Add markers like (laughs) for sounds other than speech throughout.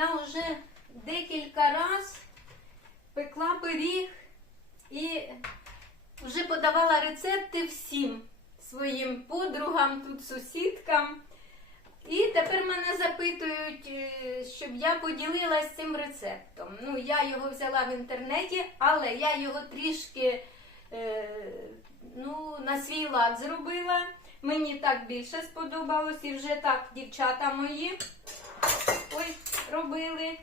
я вже декілька раз пекла пиріг і вже подавала рецепти всім своїм подругам, тут сусідкам. І тепер мене запитують, е, щоб я поділилась цим рецептом. Ну, я його взяла в інтернеті, але я його трішки е, ну, на свій лад зробила. Мені так більше сподобалось, і вже так дівчата мої ой, робили.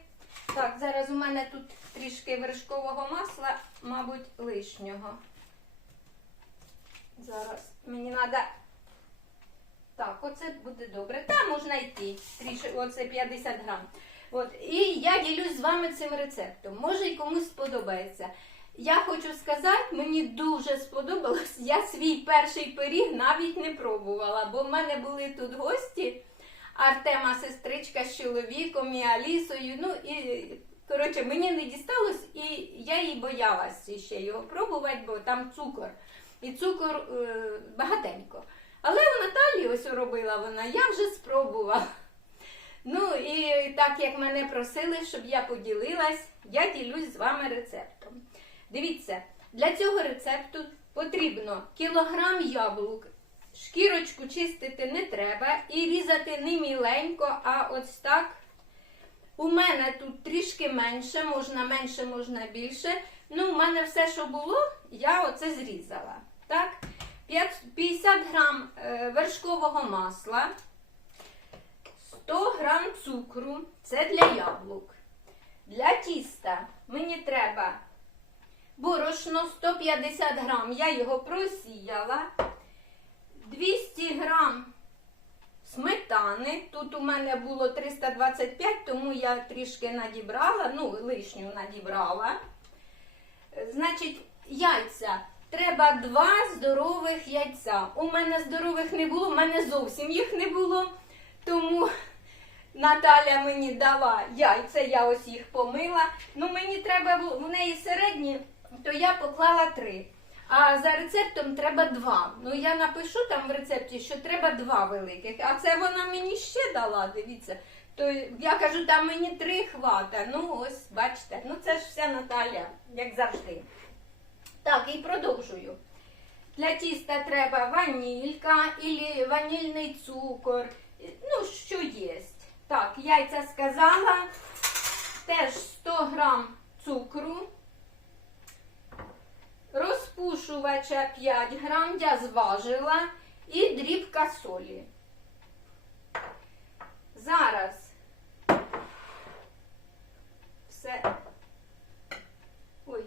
Так, зараз у мене тут трішки вершкового масла, мабуть, лишнього. Зараз мені треба. Так, оце буде добре. Та можна йти. Трішки, оце 50 грам. От. І я ділюсь з вами цим рецептом. Може й комусь сподобається. Я хочу сказати, мені дуже сподобалось. Я свій перший пиріг навіть не пробувала, бо в мене були тут гості. Артема, сестричка з чоловіком і Алісою. Ну і коротше, мені не дісталось, і я їй боялася ще його пробувати, бо там цукор. І цукор е, багатенько. Але у Наталі ось робила вона, я вже спробувала. Ну і так як мене просили, щоб я поділилась, я ділюсь з вами рецептом. Дивіться, для цього рецепту потрібно кілограм яблук. Шкірочку чистити не треба і різати не міленько, а ось так. У мене тут трішки менше, можна менше, можна більше. Ну, у мене все, що було, я оце зрізала. Так? 50 грам е, вершкового масла, 100 грам цукру, це для яблук. Для тіста мені треба борошно 150 грам, я його просіяла. 200 грам сметани. Тут у мене було 325, тому я трішки надібрала, ну, лишню надібрала. Значить, яйця. Треба два здорових яйця. У мене здорових не було, у мене зовсім їх не було. Тому Наталя мені дала яйця, я ось їх помила. Ну, мені треба було, в неї середні, то я поклала три. А за рецептом треба два. Ну, я напишу там в рецепті, що треба два великих. А це вона мені ще дала, дивіться. То я кажу, там мені три хвата. Ну, ось, бачите, ну це ж вся Наталя, як завжди. Так, і продовжую. Для тіста треба ванілька і ванільний цукор. Ну, що є. Так, яйця сказала. Теж 100 грам цукру. Розпушувача 5 грам, я зважила. І дрібка солі. Зараз все. Ой.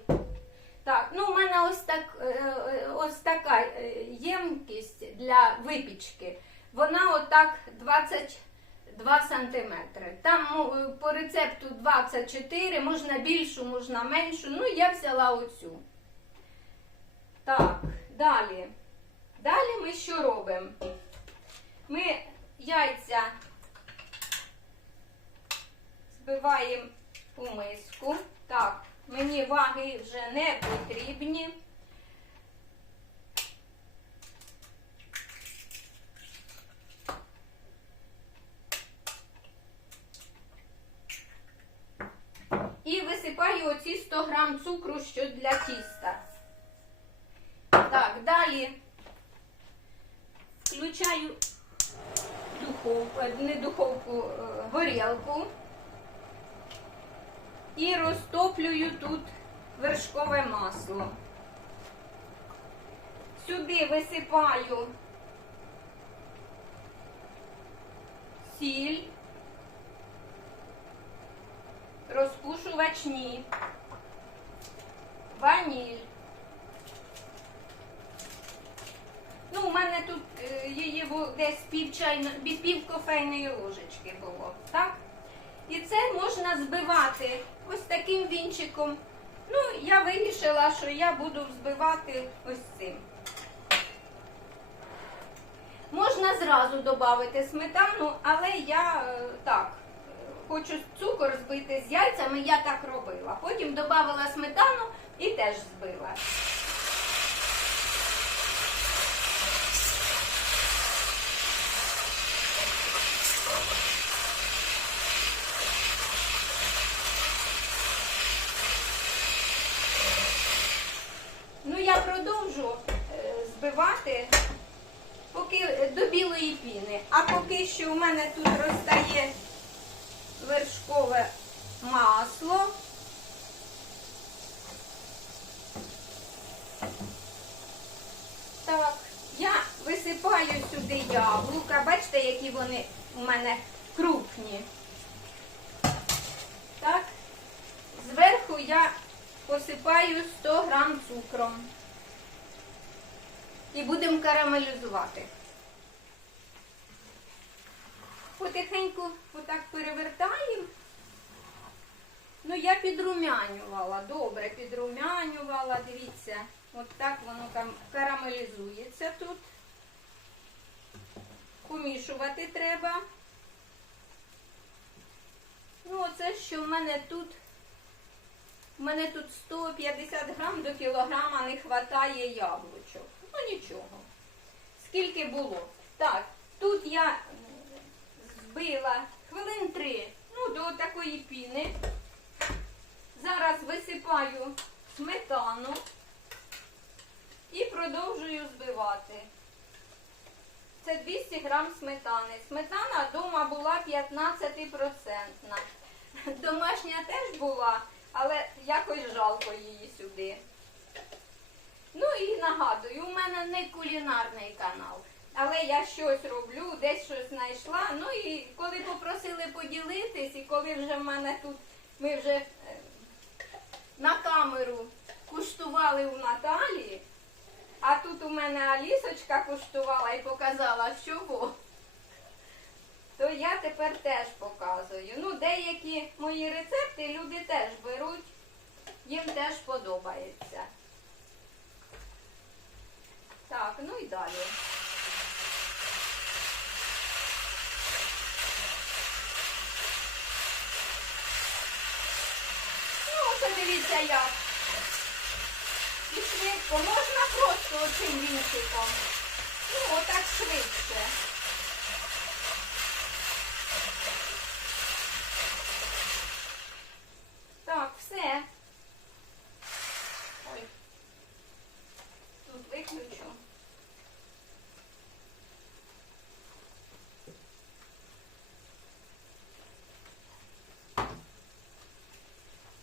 Так, ну у мене ось так, е, е, ось така е, ємкість для випічки. Вона отак 22 сантиметри. Там ну, по рецепту 24, можна більшу, можна меншу. Ну, я взяла оцю. Так, далі. Далі ми що робимо? Ми яйця збиваємо у миску. Так, мені ваги вже не потрібні. І висипаю оці 100 грам цукру, що для тіста. Так, далі включаю духовку, не духовку, е, горілку. І розтоплюю тут вершкове масло. Сюди висипаю сіль, розпушувач ні, ваніль. Ну, у мене тут е, її десь пів, чайно, пів кофейної ложечки було, так? І це можна збивати ось таким вінчиком. Ну, я вирішила, що я буду збивати ось цим. Можна зразу додати сметану, але я е, так, е, хочу цукор збити з яйцями, я так робила. Потім додала сметану і теж збила. збивати поки е, до білої піни. А поки що у мене тут розтає вершкове масло. Так, я висипаю сюди яблука. Бачите, які вони у мене крупні. Так, зверху я посипаю 100 грам цукром. І будемо карамелізувати. Потихеньку отак перевертаємо. Ну, я підрумянювала, добре підрумянювала, дивіться, от так воно там карамелізується тут. Помішувати треба. Ну, оце що в мене тут. У мене тут 150 грам до кілограма не вистачає яблучок. Ну нічого. Скільки було? Так, тут я м, збила хвилин три, ну, до такої піни. Зараз висипаю сметану і продовжую збивати. Це 200 грам сметани. Сметана вдома була 15%. Домашня теж була, але якось жалко її сюди. Ну і нагадую, у мене не кулінарний канал. Але я щось роблю, десь щось знайшла. Ну і коли попросили поділитись, і коли вже в мене тут, ми вже е, на камеру куштували у Наталії, а тут у мене Алісочка куштувала і показала, чого. То я тепер теж показую. Ну, деякі мої рецепти люди теж беруть, їм теж подобається. Так, ну і далі. Ну, оце дивіться як. І швидко. Можна просто оцим вінчиком. Ну, отак швидше. Так, все. Ой. Тут виключу.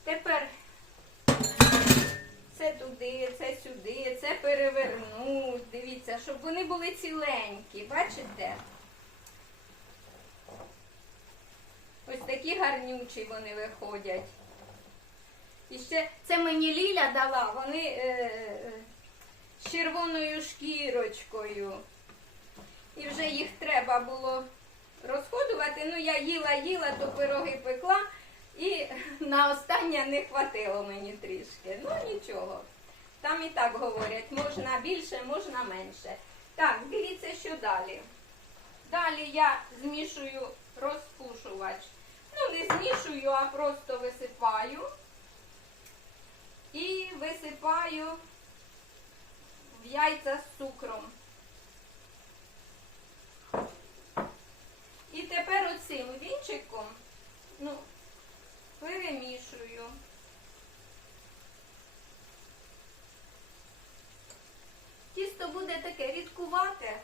Тепер це туди, це сюди, це перевернуть. Дивіться, щоб вони були ціленькі. Бачите? Ось такі гарнючі вони виходять. І ще це мені Ліля дала, вони е, е, з червоною шкірочкою. І вже їх треба було розходувати. Ну, я їла, їла, то пироги пекла, і (laughs) на останнє не хватило мені трішки. Ну нічого. Там і так говорять, можна більше, можна менше. Так, дивіться, що далі. Далі я змішую розпушувач. Ну, не змішую, а просто висипаю. І висипаю в яйця з цукром. І тепер оцим вінчиком, ну, перемішую. Тісто буде таке рідкувате,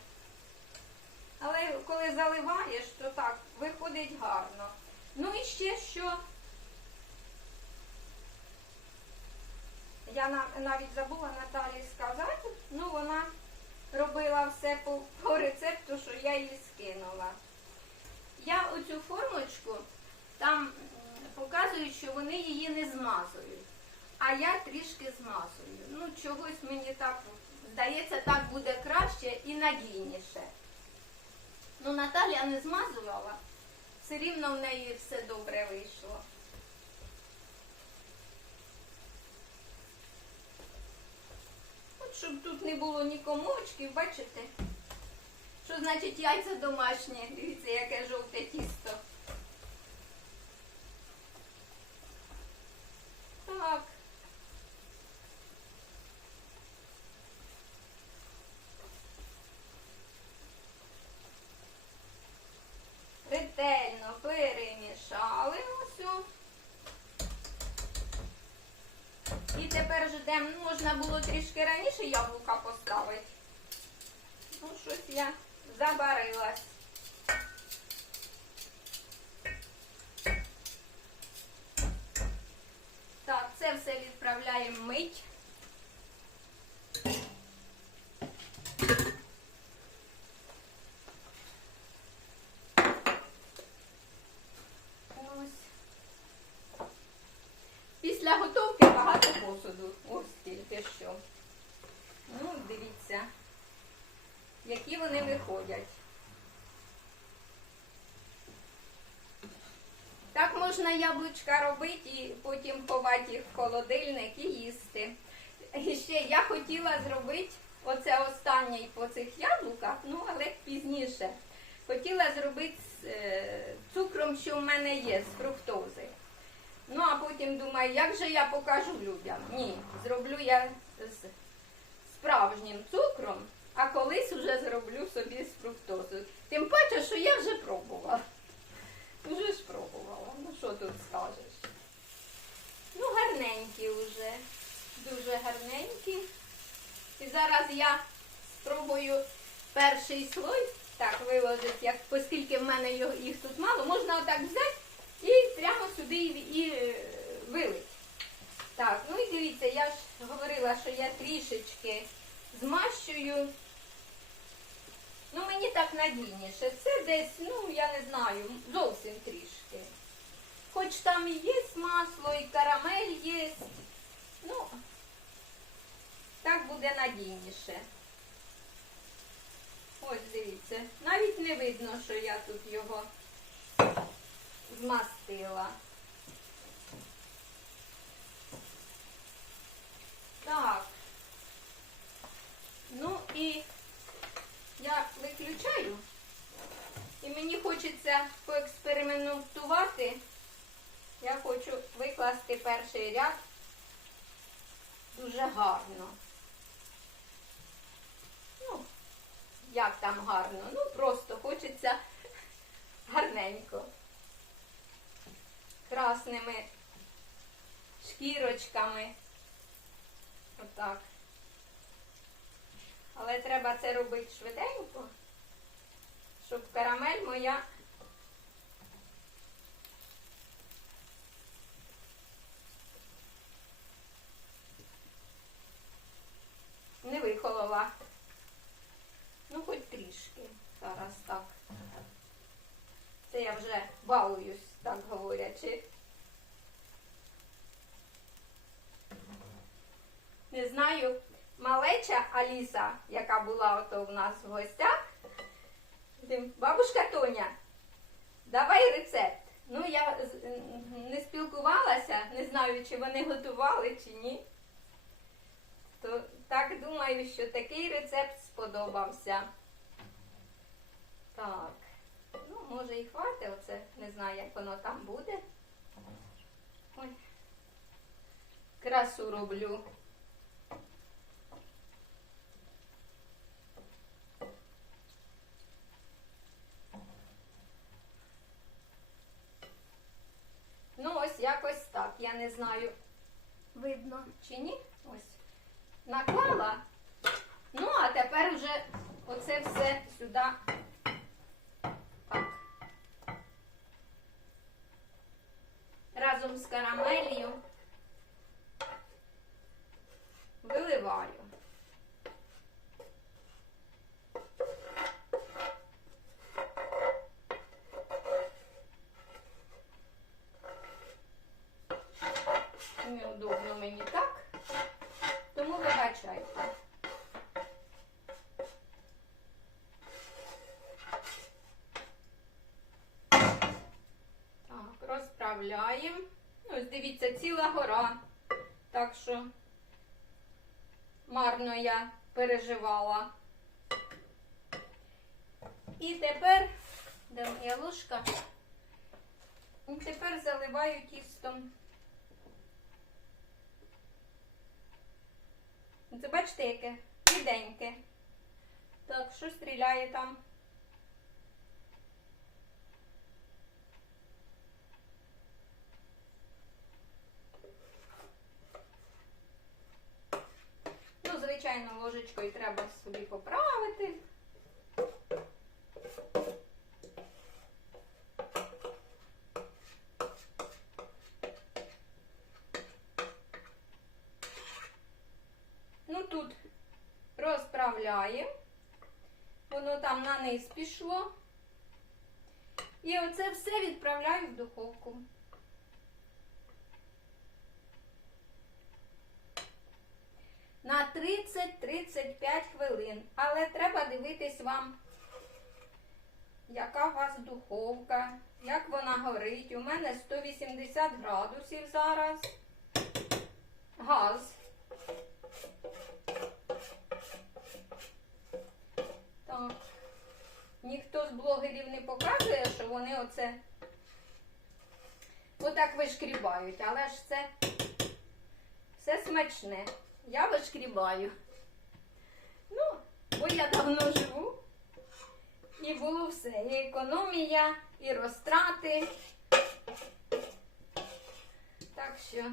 але коли заливаєш, то так, виходить гарно. Ну і ще що. Я навіть забула Наталі сказати, ну вона робила все по, по рецепту, що я їй скинула. Я оцю формочку, там м, показують, що вони її не змазують. А я трішки змазую. Ну, чогось мені так здається, так буде краще і надійніше. Ну, Наталя не змазувала, все рівно в неї все добре вийшло. От щоб тут не було ні комочків, бачите? Що значить яйця домашні? Дивіться, яке жовте тісто. Так. Ретельно перемішали ось. о. І тепер ждемо, можна було трішки раніше яблука поставити. Ну, щось я забарилась. Так, це все відправляємо мить. Ось. Після готовки багато посуду. Ось тільки що. Ну, дивіться, які вони виходять. Так можна яблучка робити і потім ховати їх в холодильник і їсти. І ще я хотіла зробити оце останнє по цих яблуках, ну але пізніше. Хотіла зробити з е, цукром, що в мене є, з фруктози. Ну а потім думаю, як же я покажу людям? Ні, зроблю я з справжнім цукром, а колись вже зроблю собі з фруктозою. Тим паче, що я вже пробувала. Уже ж пробувала. Ну що тут скажеш? Ну, гарненькі вже. Дуже гарненькі. І зараз я спробую перший слой так виложити, як, оскільки в мене їх тут мало, можна отак взяти і прямо сюди і, і е, вилити. Так, ну і дивіться, я ж говорила, що я трішечки змащую. Ну, мені так надійніше. Це десь, ну, я не знаю, зовсім трішки. Хоч там і є масло, і карамель є. Ну, так буде надійніше. Ось дивіться. Навіть не видно, що я тут його змастила. Так. Ну і я виключаю. І мені хочеться поекспериментувати. Я хочу викласти перший ряд дуже гарно. Ну, як там гарно? Ну, просто хочеться гарненько. Красними шкірочками. Отак. Але треба це робити швиденько, щоб карамель моя не вихолола. Ну, хоч трішки. Зараз так. Це я вже балуюсь, так говорячи. Не знаю, малеча Аліса, яка була ото в нас в гостях. Бабушка Тоня, давай рецепт. Ну, я не спілкувалася, не знаю, чи вони готували, чи ні. То так думаю, що такий рецепт сподобався. Так. Ну, може і хватить оце. Не знаю, як воно там буде. Ой. Красу роблю. Ну, ось якось так. Я не знаю, видно чи ні. Ось. Наклала. Ну, а тепер вже оце все сюди. Так. Разом з карамелью виливаю. Неудобно мені так, тому вибачайте. Так, розправляємо. Ну, Ось дивіться, ціла гора. Так що марно я переживала. І тепер, де моя ложка? І тепер заливаю тістом. Це бачите, яке ріденьке. Так, що стріляє там? звичайно, ложечкою треба собі поправити. Ну тут розправляємо, воно там на низ пішло. І оце все відправляю в духовку. 30-35 хвилин. Але треба дивитись вам, яка у вас духовка, як вона горить. У мене 180 градусів зараз. Газ. Так. Ніхто з блогерів не показує, що вони оце отак вишкрібають, але ж це все смачне. Я вишкрібаю. Бо я давно живу. І було все. І економія, і розтрати. Так що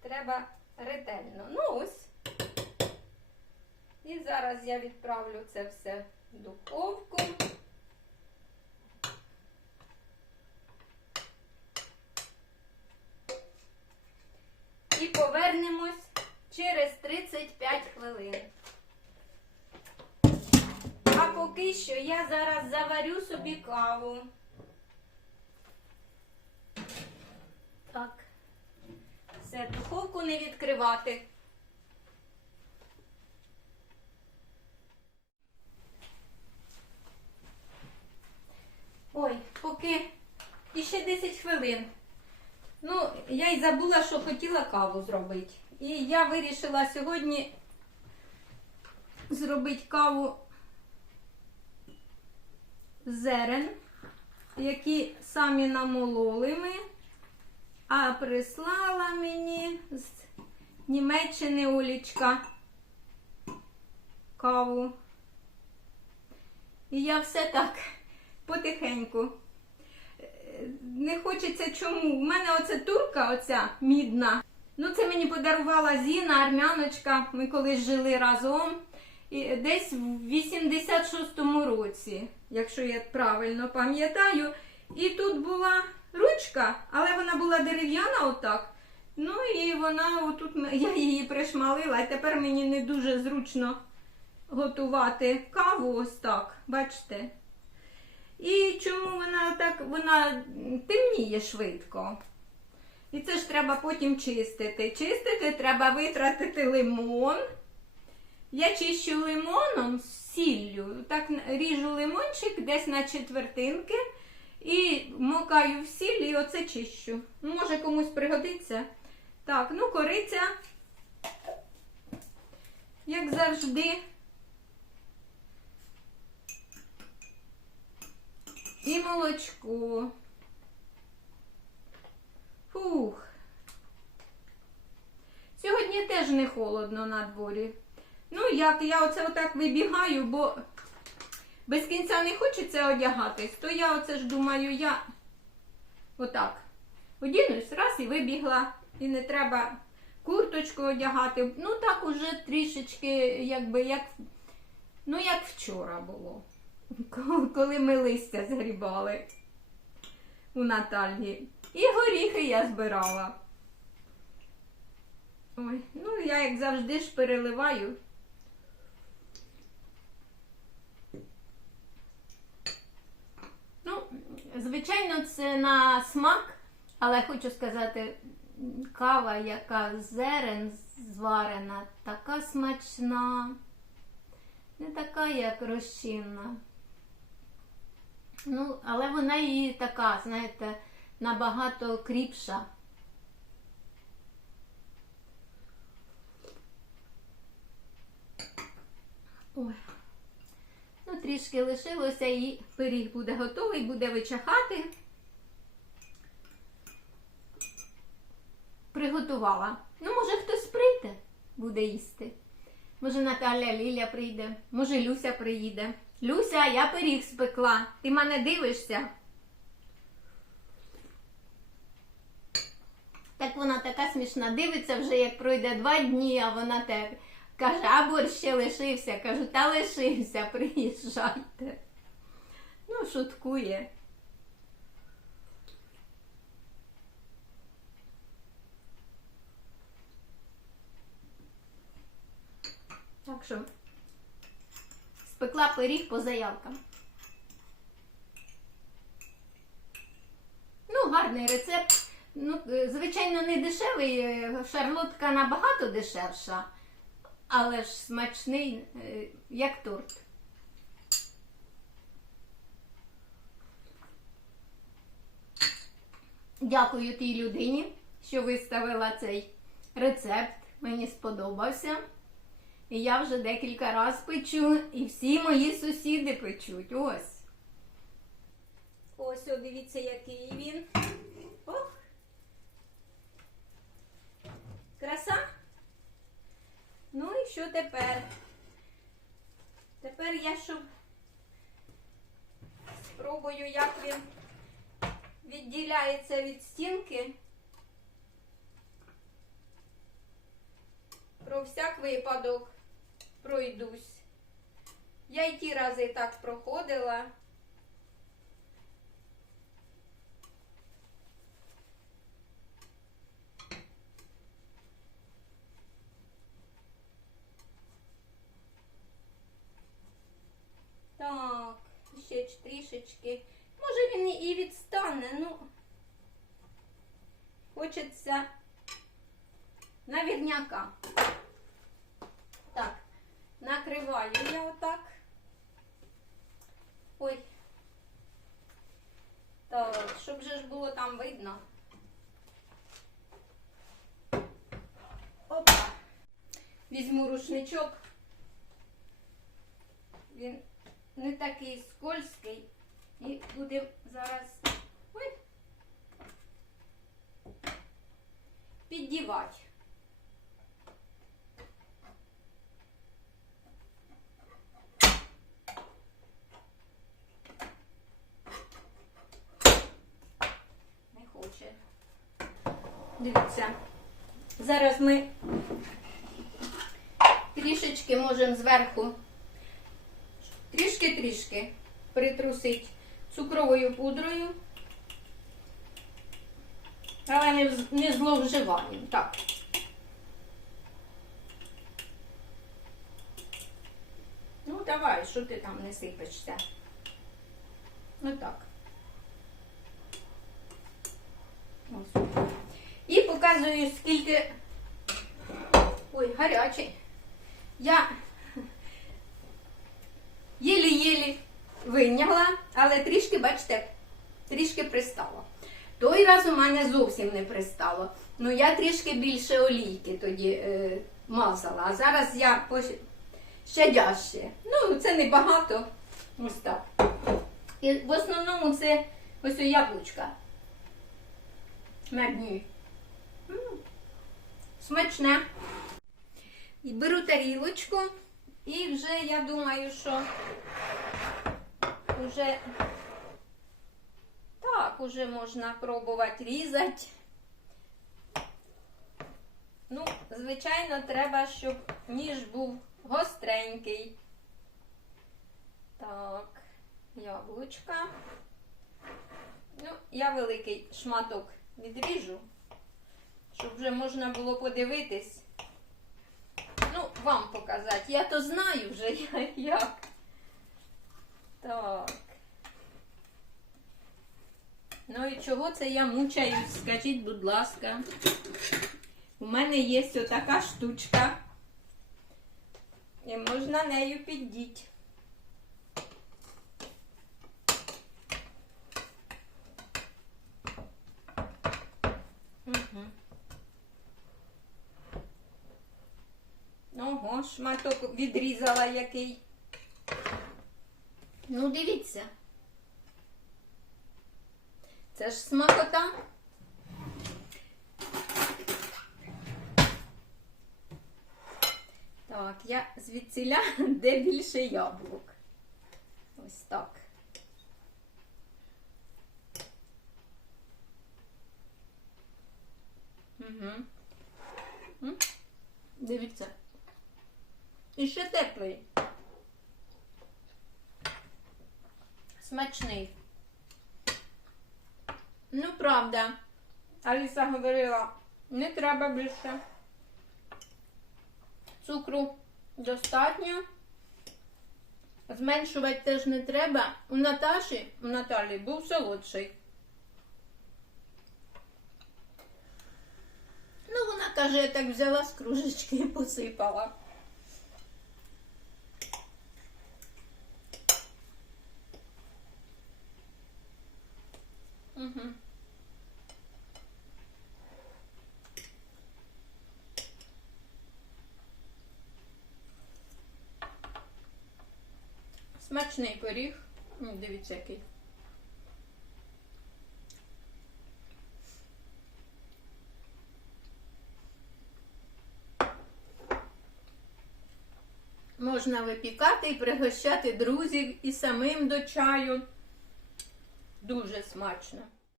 треба ретельно. Ну ось. І зараз я відправлю це все в духовку. І повернемось через 35 хвилин. А поки що я зараз заварю собі каву. Так. Все, духовку не відкривати. Ой, поки іще 10 хвилин. Ну, я й забула, що хотіла каву зробити. І я вирішила сьогодні зробити каву зерен, які самі намололи ми, а прислала мені з Німеччини Олічка каву. І я все так потихеньку. Не хочеться чому. У мене оце турка, оця мідна. Ну, це мені подарувала Зіна, армяночка. Ми колись жили разом. І десь в 86-му році, якщо я правильно пам'ятаю. І тут була ручка, але вона була дерев'яна отак. Ну і вона отут я її пришмалила, і тепер мені не дуже зручно готувати каву ось так. Бачите? І чому вона так вона темніє швидко? І це ж треба потім чистити. Чистити треба витратити лимон. Я чищу лимоном з сіллю. Так ріжу лимончик десь на четвертинки і мокаю в сіль і оце чищу. Може комусь пригодиться. Так, ну кориця, як завжди. І молочко. Фух. Сьогодні теж не холодно на дворі. Ну, як я оце отак вибігаю, бо без кінця не хочеться одягатись, то я оце ж думаю, я отак одінусь, раз і вибігла. І не треба курточку одягати. Ну, так уже трішечки, якби як, ну, як вчора було. (laughs) Коли ми листя згрібали у Наталії. І горіхи я збирала. Ой, ну я як завжди ж переливаю. Ну, звичайно, це на смак, але хочу сказати, кава, яка зерен зварена, така смачна, не така, як розчинна. Ну, але вона і така, знаєте, набагато кріпша. Ой. Ну, трішки лишилося і пиріг буде готовий, буде вичахати. Приготувала. Ну, може, хтось прийде, буде їсти. Може, Наталя Ліля прийде, може, Люся приїде. Люся, я пиріг спекла. Ти мене дивишся? Так вона така смішна дивиться вже, як пройде два дні, а вона так каже, а борщ ще лишився. Кажу, та лишився, приїжджайте. Ну, шуткує. Так що спекла пиріг по заявкам. Ну, гарний рецепт. Ну, е, звичайно, не дешевий. е, Шарлотка набагато дешевша, але ж смачний, е, як торт. Дякую тій людині, що виставила цей рецепт. Мені сподобався. І я вже декілька разів печу, і всі мої сусіди печуть. Ось. Ось, о, дивіться, який він. Ох. Краса. Ну і що тепер? Тепер я щоб спробую, як він відділяється від стінки. Про всяк випадок пройдусь. Я й ті рази так проходила. Так, ще ч- трішечки. Може він і відстане, ну хочеться навірняка. Так, накриваю я отак. Ой. Так, щоб же ж було там видно. Опа. Візьму рушничок. Він не такий скользкий. І будемо зараз ой, піддівати. Не хоче. Дивіться. Зараз ми трішечки можемо зверху трішки-трішки притрусити цукровою пудрою. Але не, не зловживаємо. Так. Ну, давай, що ти там не сипешся? Отак. Ось. І показую, скільки. Ой, гарячий. Я (laughs) єлі-єлі вийняла, але трішки, бачите, трішки пристало. Той раз у мене зовсім не пристало. Ну, я трішки більше олійки тоді е, мазала, а зараз я пош- щадяще. Ну, це небагато. Ось так. І в основному це ось яблучка. На дні. Смачне. І беру тарілочку, і вже я думаю, що вже так, уже можна пробувати різати. Ну, звичайно, треба, щоб ніж був гостренький. Так, яблучка. Ну, я великий шматок відріжу, щоб вже можна було подивитись. Ну, вам показати. Я то знаю вже (laughs) як. Так. Ну і чого це я мучаюсь? Скажіть, будь ласка. У мене є ось така штучка. І можна нею піддіти. Угу. Ого, шматок відрізала який. Ну, дивіться. Це ж смакота. Так, я звідсіля, (laughs) де більше яблук. Ось так. Угу. Дивіться. І ще теплий. Смачний. Ну, правда. Аліса говорила, не треба більше цукру Достатньо. Зменшувати теж не треба. У Наташі, у Наталі був солодший. Ну, вона каже, я так взяла з кружечки і посипала. Угу. Смачний пиріг. Дивіться який. Можна випікати і пригощати друзів і самим до чаю. Дуже смачно.